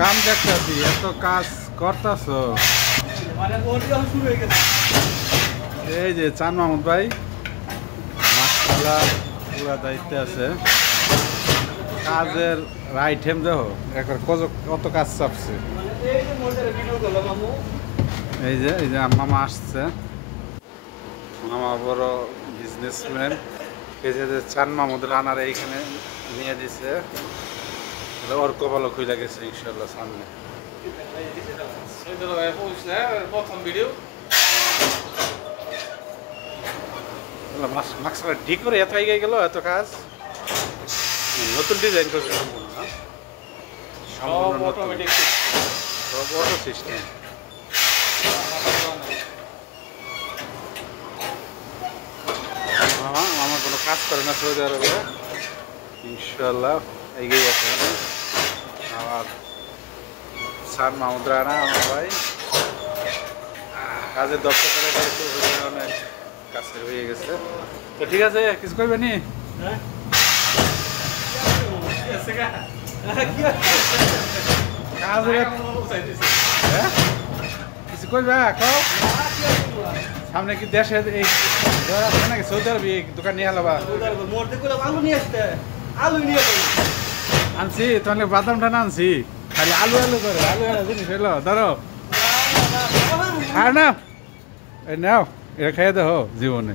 কাম দেখতেছি এত কাজ করতেছ এই যে চান মাহমুদ ভাই মাশাআল্লাহ পুরা দায়িত্বে আছে কাজের আইটেম দেখো একবার কত কাজ চাপছে এই যে মামা আসছে মামা বড় বিজনেসম্যান এই যে চান মাহমুদ রানার এইখানে নিয়ে দিছে ওর কপালও খুলে গেছে ইনশাল্লাহ সামনে প্রথম ভিডিও মাস্কটা ঠিক করে এত এগিয়ে গেল এত কাজ নতুন ডিজাইন করবে সম্পূর্ণ অটোমেটিক সব অটো সিস্টেম মামা কোনো কাজ করে না সৌদি আরবে ইনশাল্লাহ এগিয়ে আছে আমার সান মাহমুদ রানা আমার ভাই কাজের দক্ষতা অনেক কাছের হয়ে গেছে তো ঠিক আছে কিছু করবে নি কিছু করবে সামনে কি দেশে এই নাকি সৌদি আরবি দোকান নিয়ে আলাবা আনছি তোমাকে বাদাম টানা আনছি খালি আলু আলু করে আলু আলু জিনিস হইলো ধরো আর না এই নাও এটা খাইয়ে দেখো জীবনে